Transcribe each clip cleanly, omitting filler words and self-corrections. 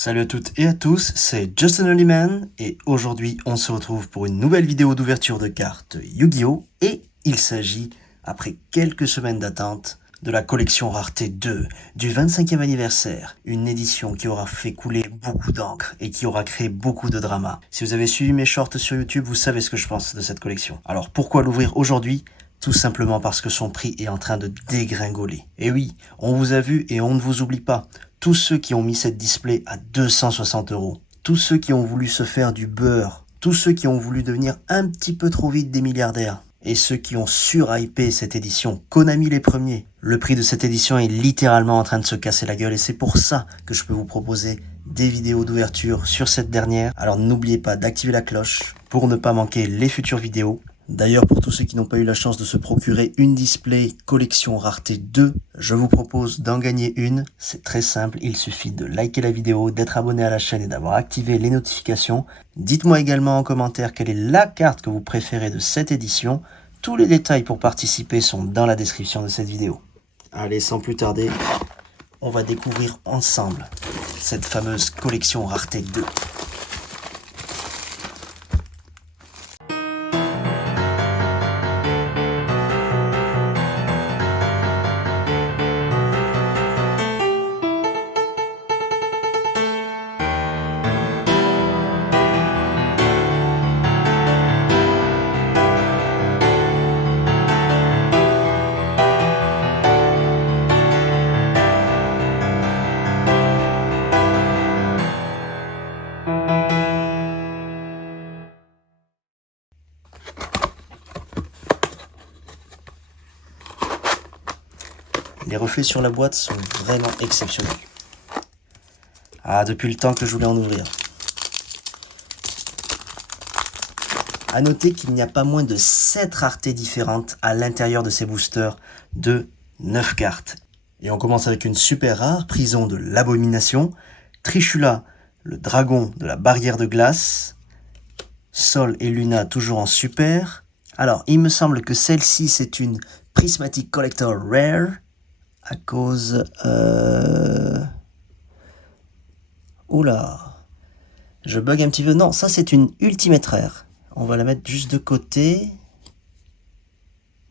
Salut à toutes et à tous, c'est Justin Hollyman et aujourd'hui on se retrouve pour une nouvelle vidéo d'ouverture de cartes Yu-Gi-Oh! Et il s'agit, après quelques semaines d'attente, de la collection Rareté 2 du 25e anniversaire, une édition qui aura fait couler beaucoup d'encre et qui aura créé beaucoup de drama. Si vous avez suivi mes shorts sur YouTube, vous savez ce que je pense de cette collection. Alors pourquoi l'ouvrir aujourd'hui ? Tout simplement parce que son prix est en train de dégringoler. Et oui, on vous a vu et on ne vous oublie pas. Tous ceux qui ont mis cette display à 260 €, tous ceux qui ont voulu se faire du beurre, tous ceux qui ont voulu devenir un petit peu trop vite des milliardaires, et ceux qui ont surhypé cette édition, Konami les premiers. Le prix de cette édition est littéralement en train de se casser la gueule et c'est pour ça que je peux vous proposer des vidéos d'ouverture sur cette dernière. Alors n'oubliez pas d'activer la cloche pour ne pas manquer les futures vidéos. D'ailleurs, pour tous ceux qui n'ont pas eu la chance de se procurer une display collection Rareté 2, je vous propose d'en gagner une. C'est très simple, il suffit de liker la vidéo, d'être abonné à la chaîne et d'avoir activé les notifications. Dites-moi également en commentaire quelle est la carte que vous préférez de cette édition. Tous les détails pour participer sont dans la description de cette vidéo. Allez, sans plus tarder, on va découvrir ensemble cette fameuse collection Rareté 2. Les reflets sur la boîte sont vraiment exceptionnels. Ah, depuis le temps que je voulais en ouvrir. A noter qu'il n'y a pas moins de 7 raretés différentes à l'intérieur de ces boosters de 9 cartes. Et on commence avec une super rare, Prison de l'Abomination, Trishula, le dragon de la barrière de glace, Sol et Luna toujours en super. Alors, il me semble que celle-ci c'est une Prismatic Collector Rare, à cause... Oula, je bug un petit peu. Non, ça c'est une Ultimate Rare. On va la mettre juste de côté.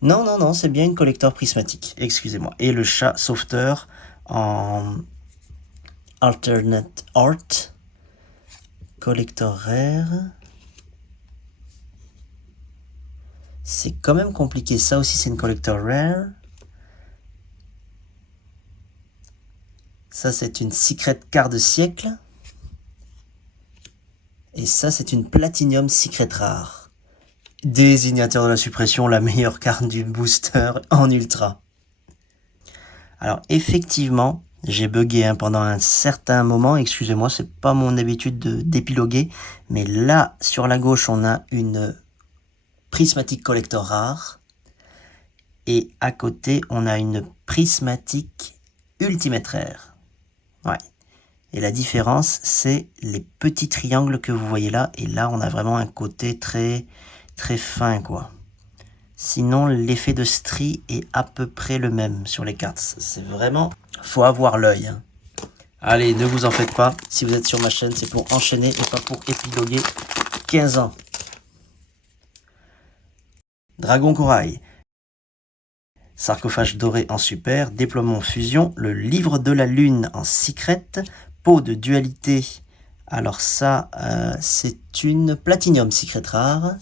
Non, c'est bien une collector prismatique. Excusez-moi. Et le chat sauveteur en Alternate Art. Collector Rare. C'est quand même compliqué. Ça aussi c'est une collector Rare. Ça c'est une Secret Card de siècle. Et ça, c'est une Platinum Secret Rare. Désignateur de la suppression, la meilleure carte du booster en ultra. Alors, effectivement, j'ai bugué pendant un certain moment. Excusez-moi, c'est pas mon habitude d'épiloguer. Mais là, sur la gauche, on a une Prismatic Collector Rare. Et à côté, on a une Prismatic Ultimate Rare. Ouais. Et la différence, c'est les petits triangles que vous voyez là. Et là, on a vraiment un côté très fin, quoi. Sinon, l'effet de strie est à peu près le même sur les cartes. C'est vraiment... faut avoir l'œil. Allez, ne vous en faites pas. Si vous êtes sur ma chaîne, c'est pour enchaîner et pas pour épiloguer 15 ans. Dragon Corail. Sarcophage doré en super. Déploiement fusion. Le livre de la lune en secret. Pot de dualité, alors ça, c'est une Platinum Secret Rare,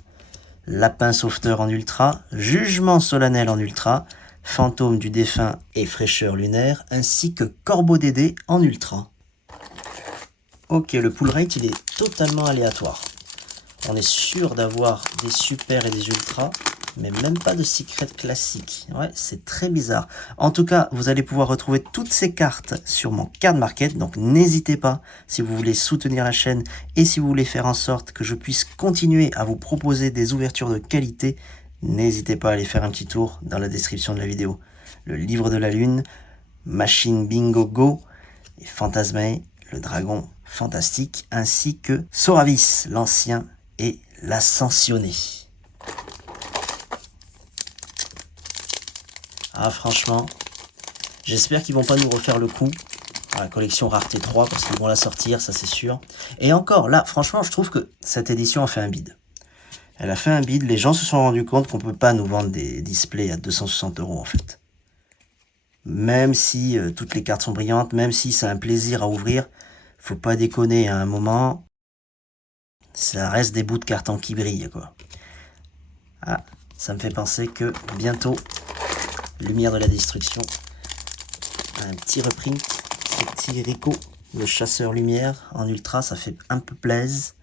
Lapin Sauveteur en Ultra, Jugement Solennel en Ultra, Fantôme du défunt et Fraîcheur lunaire, ainsi que Corbeau Dédé en Ultra. Ok, le pull rate, il est totalement aléatoire. On est sûr d'avoir des super et des ultras, mais même pas de secret classique. Ouais, c'est très bizarre. En tout cas, vous allez pouvoir retrouver toutes ces cartes sur mon card market, donc n'hésitez pas si vous voulez soutenir la chaîne et si vous voulez faire en sorte que je puisse continuer à vous proposer des ouvertures de qualité, n'hésitez pas à aller faire un petit tour dans la description de la vidéo. Le livre de la lune, Machine Bingo Go, et Fantasmae, le dragon fantastique, ainsi que Soravis, l'ancien et l'ascensionné. Ah franchement, j'espère qu'ils vont pas nous refaire le coup dans la collection Rareté 3 parce qu'ils vont la sortir, ça c'est sûr. Et encore, là, franchement, je trouve que cette édition a fait un bid. Elle a fait un bid, les gens se sont rendus compte qu'on peut pas nous vendre des displays à 260 € en fait. Même si toutes les cartes sont brillantes, même si c'est un plaisir à ouvrir, faut pas déconner à un moment, ça reste des bouts de carton qui brillent quoi. Ah, ça me fait penser que bientôt, Lumière de la Destruction a un petit reprint, ce petit Rico, le chasseur lumière en ultra, ça fait un peu plaise.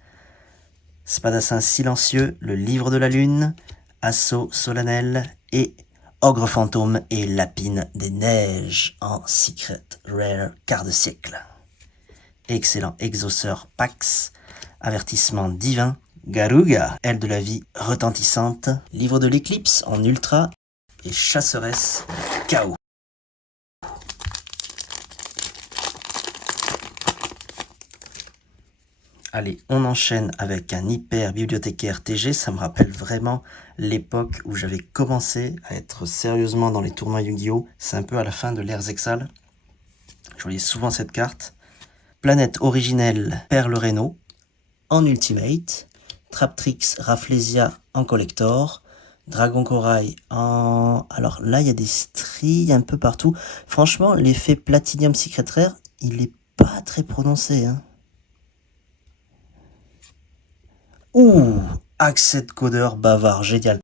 Spadassin silencieux, le livre de la lune, assaut solennel et ogre fantôme et lapine des neiges en secret rare quart de siècle. Excellent exauceur Pax, avertissement divin, Garuga, aile de la vie retentissante, livre de l'éclipse en ultra et chasseresse chaos. Allez, on enchaîne avec un hyper bibliothécaire TG. Ça me rappelle vraiment l'époque où j'avais commencé à être sérieusement dans les tournois Yu-Gi-Oh! C'est un peu à la fin de l'ère Zexal. Je voyais souvent cette carte. Planète originelle Perle Reno en Ultimate. Traptrix Rafflesia en Collector. Dragon Corail en... Alors là, il y a des stries un peu partout. Franchement, l'effet Platinum Secret Rare, il est pas très prononcé, hein. Ouh, accès de codeur bavard, génial.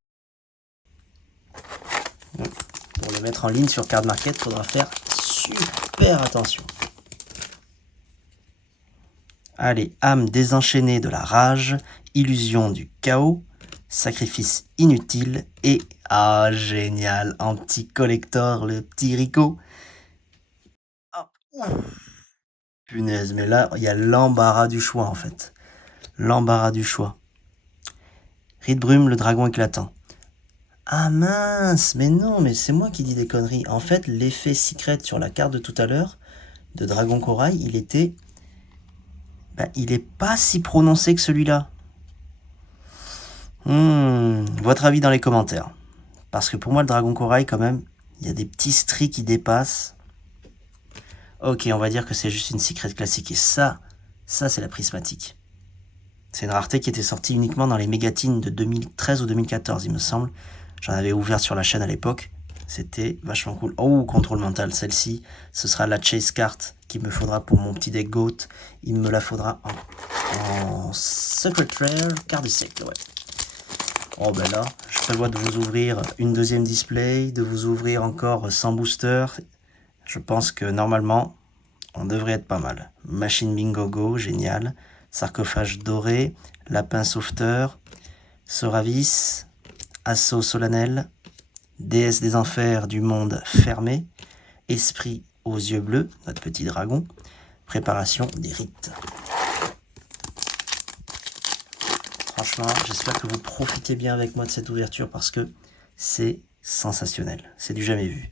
Pour le mettre en ligne sur Card Market, il faudra faire super attention. Allez, âme désenchaînée de la rage, illusion du chaos, sacrifice inutile et... Ah, génial, en petit collector, le petit Rico. Oh, punaise, mais là, il y a l'embarras du choix en fait. L'embarras du choix. Rite Brume, le dragon éclatant. Ah mince, mais non, mais c'est moi qui dis des conneries. En fait, l'effet secret sur la carte de tout à l'heure, de Dragon Corail, il était... il est pas si prononcé que celui-là. Votre avis dans les commentaires. Parce que pour moi, le Dragon Corail, quand même, il y a des petits stries qui dépassent. Ok, on va dire que c'est juste une secret classique. Et ça c'est la prismatique. C'est une rareté qui était sortie uniquement dans les mégatines de 2013 ou 2014, il me semble. J'en avais ouvert sur la chaîne à l'époque. C'était vachement cool. Oh, contrôle mental, celle-ci, ce sera la chase carte qu'il me faudra pour mon petit deck GOAT. Il me la faudra en Secret Rare, quart de siècle, ouais. Oh ben là, je prévois de vous ouvrir une deuxième display, de vous ouvrir encore 100 boosters. Je pense que normalement, on devrait être pas mal. Machine Bingo Go, génial. Sarcophage doré, lapin sauveteur, Soravis, assaut solennel, déesse des enfers du monde fermé, esprit aux yeux bleus, notre petit dragon, préparation des rites. Franchement, j'espère que vous profitez bien avec moi de cette ouverture parce que c'est sensationnel, c'est du jamais vu.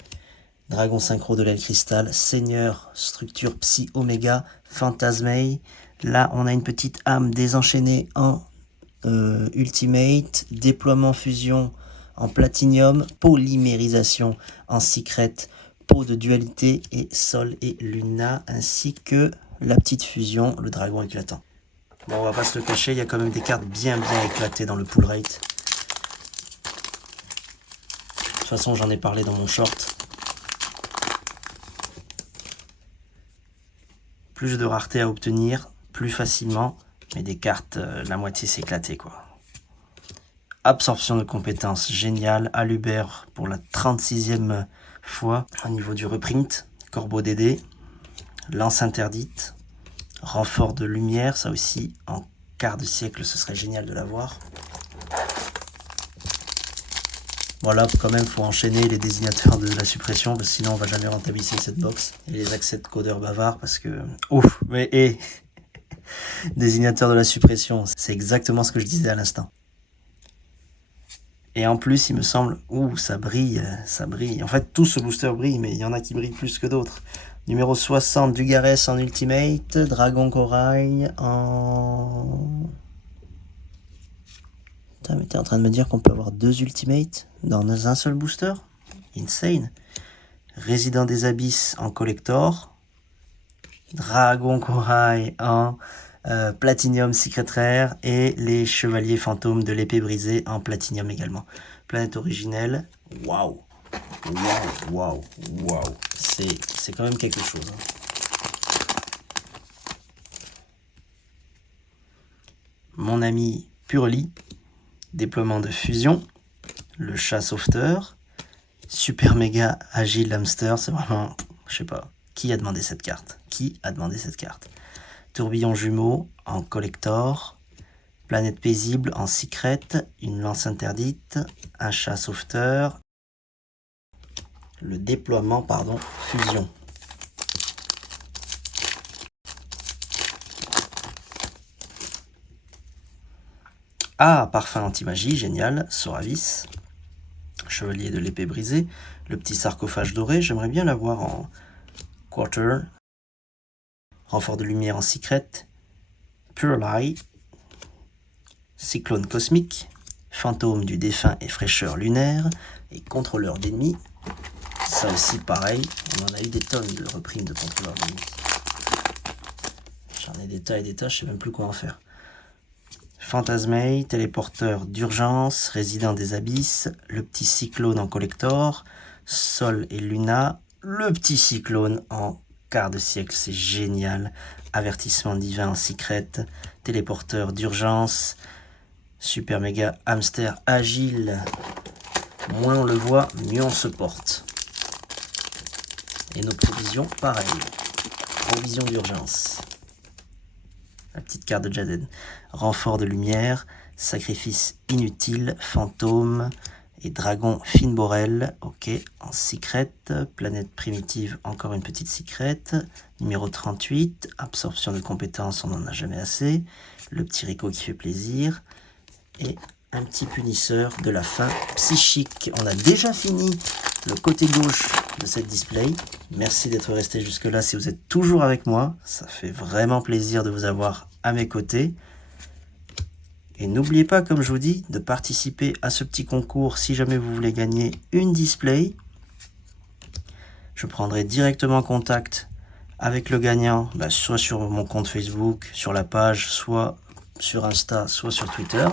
Dragon synchro de l'aile cristal, seigneur, structure psy oméga, fantasmei. Là, on a une petite âme désenchaînée en ultimate, déploiement fusion en platinium, polymérisation en secret, pot de dualité et sol et luna, ainsi que la petite fusion, le dragon éclatant. Bon, on va pas se le cacher, il y a quand même des cartes bien éclatées dans le pull rate. De toute façon, j'en ai parlé dans mon short. Plus de rareté à obtenir, plus facilement, mais des cartes, la moitié c'est éclaté quoi. Absorption de compétences, génial. Alubert pour la 36e fois au niveau du reprint. Corbeau Dédé, lance interdite, renfort de lumière, ça aussi en quart de siècle, ce serait génial de l'avoir. Voilà, quand même, faut enchaîner les désignateurs de la suppression, parce que sinon on va jamais rentabiliser cette box. Et les accès de codeurs bavards, parce que... Ouf, mais hé désignateur de la suppression, c'est exactement ce que je disais à l'instant. Et en plus, il me semble... Ouh, ça brille, ça brille. En fait, tout ce booster brille, mais il y en a qui brillent plus que d'autres. Numéro 60, Dugarès en Ultimate, Dragon Corail en... Putain, mais t'es en train de me dire qu'on peut avoir 2 Ultimates dans un seul booster? Insane. Résident des Abysses en Collector. Dragon Corail en Platinium Secret Rare et les Chevaliers Fantômes de l'épée brisée en Platinium également. Planète originelle, waouh, waouh, waouh, waouh, c'est quand même quelque chose. Mon ami Purely, déploiement de fusion, le chat sauveteur, super méga agile hamster, c'est vraiment, je sais pas, qui a demandé cette carte? Qui a demandé cette carte? Tourbillon jumeau en collector, planète paisible en secret, une lance interdite, un chat sauveteur, le déploiement, pardon, fusion. Ah, parfum anti-magie, génial, Soravis, chevalier de l'épée brisée, le petit sarcophage doré, j'aimerais bien l'avoir en quarter, renfort de lumière en secret, Pure Light, cyclone cosmique, fantôme du défunt et fraîcheur lunaire, et contrôleur d'ennemis. Ça aussi pareil, on en a eu des tonnes de reprimes de contrôleur d'ennemis. J'en ai des tas et des tas, je sais même plus quoi en faire. Fantasmei, téléporteur d'urgence, résident des abysses, le petit cyclone en collector, Sol et Luna, le petit cyclone en quart de siècle, c'est génial, avertissement divin en secret, téléporteur d'urgence, super méga hamster agile, moins on le voit, mieux on se porte. Et nos provisions, pareil, provisions d'urgence. La petite carte de Jaden. Renfort de lumière, sacrifice inutile, fantôme et dragon Finborel. Ok, en secret, planète primitive, encore une petite secret. Numéro 38, absorption de compétences, on n'en a jamais assez. Le petit Rico qui fait plaisir. Et un petit punisseur de la fin psychique. On a déjà fini le côté gauche de cette display. Merci d'être resté jusque là si vous êtes toujours avec moi. Ça fait vraiment plaisir de vous avoir à mes côtés. Et n'oubliez pas, comme je vous dis, de participer à ce petit concours si jamais vous voulez gagner une display. Je prendrai directement contact avec le gagnant, soit sur mon compte Facebook, sur la page, soit sur Insta, soit sur Twitter.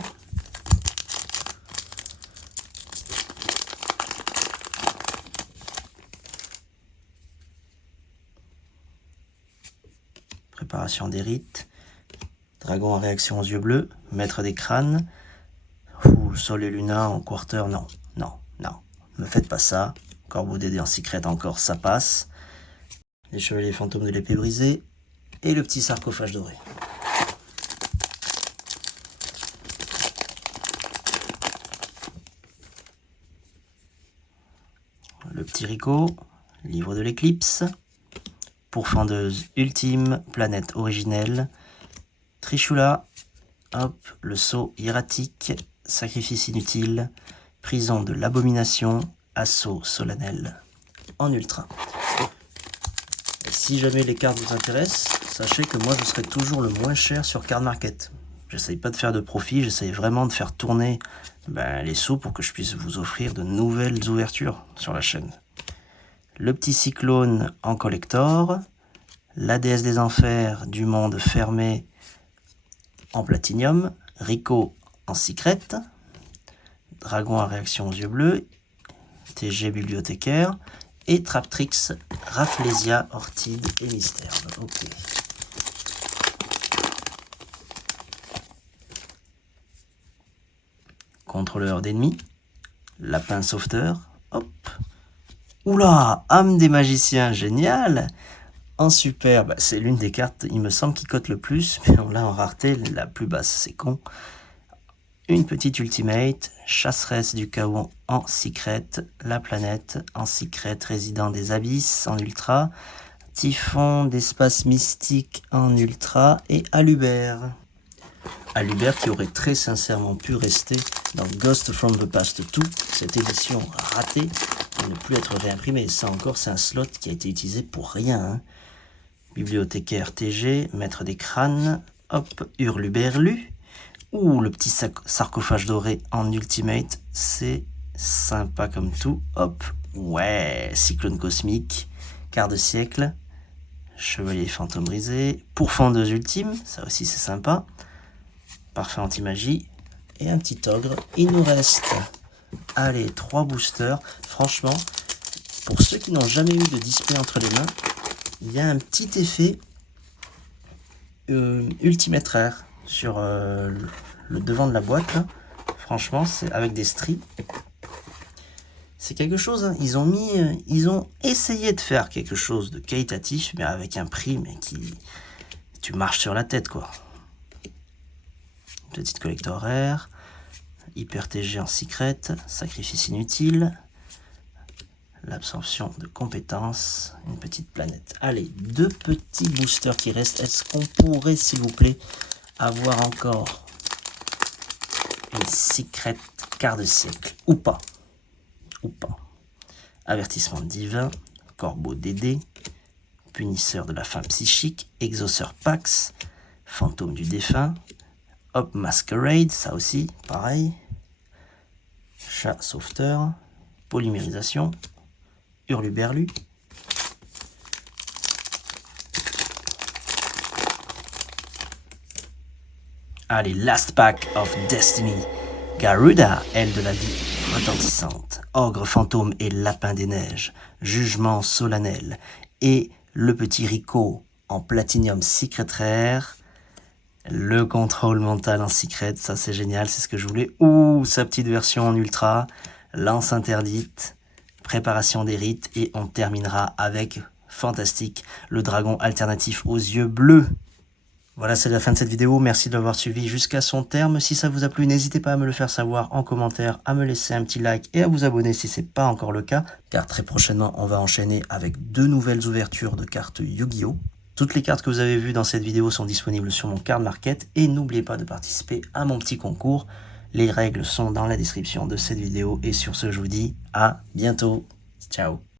Préparation des rites, dragon à réaction aux yeux bleus, maître des crânes, Sol et Luna en quarter, non, non, non, ne faites pas ça, corbeau d'aider en secret encore, ça passe, les chevaliers fantômes de l'épée brisée, et le petit sarcophage doré. Le petit Rico, livre de l'éclipse, pourfendeuse ultime, planète originelle, Trishula, hop, le sceau hiératique, sacrifice inutile, prison de l'abomination, assaut solennel, en ultra. Et si jamais les cartes vous intéressent, sachez que moi je serai toujours le moins cher sur Card Market. J'essaye pas de faire de profit, j'essaye vraiment de faire tourner les sous pour que je puisse vous offrir de nouvelles ouvertures sur la chaîne. Le petit cyclone en collector, la déesse des enfers du monde fermé en platinium, Rico en secret, dragon à réaction aux yeux bleus, TG bibliothécaire, et Traptrix, Rafflesia, Orchide et Mystère. Ok. Contrôleur d'ennemis, lapin sauveteur, hop. Oula, âme des magiciens, génial. En super, c'est l'une des cartes, il me semble, qui cote le plus, mais on l'a en rareté la plus basse, c'est con. Une petite ultimate, chasseresse du chaos en secret, la planète en secret, résident des abysses en ultra, typhon d'espace mystique en ultra, et Alubert. Alubert qui aurait très sincèrement pu rester dans Ghost from the Past 2, cette édition ratée, et ne plus être réimprimée. Ça encore, c'est un slot qui a été utilisé pour rien. Hein. Bibliothécaire TG, maître des crânes, hop, Hurluberlu. Ouh, le petit sarcophage doré en ultimate, c'est sympa comme tout. Hop, ouais, cyclone cosmique, quart de siècle, Chevalier fantôme brisé. Pourfendeuse ultime, ça aussi c'est sympa. Parfait anti-magie. Et un petit ogre. Il nous reste, allez, 3 boosters. Franchement, pour ceux qui n'ont jamais eu de display entre les mains, il y a un petit effet Ultimate Rare sur le devant de la boîte. Là. Franchement, c'est avec des stries. C'est quelque chose, hein. Ils ont essayé de faire quelque chose de qualitatif, mais avec un prix, mais qui... Tu marches sur la tête, quoi. Petite collector rare. Hyper TG en secret. Sacrifice inutile. L'absorption de compétences. Une petite planète. Allez, 2 petits boosters qui restent. Est-ce qu'on pourrait, s'il vous plaît, avoir encore une secret quart de siècle? Ou pas? Ou pas. Avertissement divin, corbeau Dédé, punisseur de la faim psychique, exauceur Pax, fantôme du défunt, hop masquerade, ça aussi, pareil, chat sauveteur, polymérisation, hurluberlu, allez, last pack of destiny, Garuda, aile de la vie retentissante, ogre fantôme et lapin des neiges, jugement solennel, et le petit Rico en platinium secret rare, le contrôle mental en secret, ça c'est génial, c'est ce que je voulais, ou sa petite version en ultra, lance interdite, préparation des rites, et on terminera avec, fantastique, le dragon alternatif aux yeux bleus. Voilà, c'est la fin de cette vidéo. Merci de l'avoir suivi jusqu'à son terme. Si ça vous a plu, n'hésitez pas à me le faire savoir en commentaire, à me laisser un petit like et à vous abonner si ce n'est pas encore le cas, car très prochainement, on va enchaîner avec 2 nouvelles ouvertures de cartes Yu-Gi-Oh! Toutes les cartes que vous avez vues dans cette vidéo sont disponibles sur mon card market et n'oubliez pas de participer à mon petit concours. Les règles sont dans la description de cette vidéo et sur ce, je vous dis à bientôt. Ciao!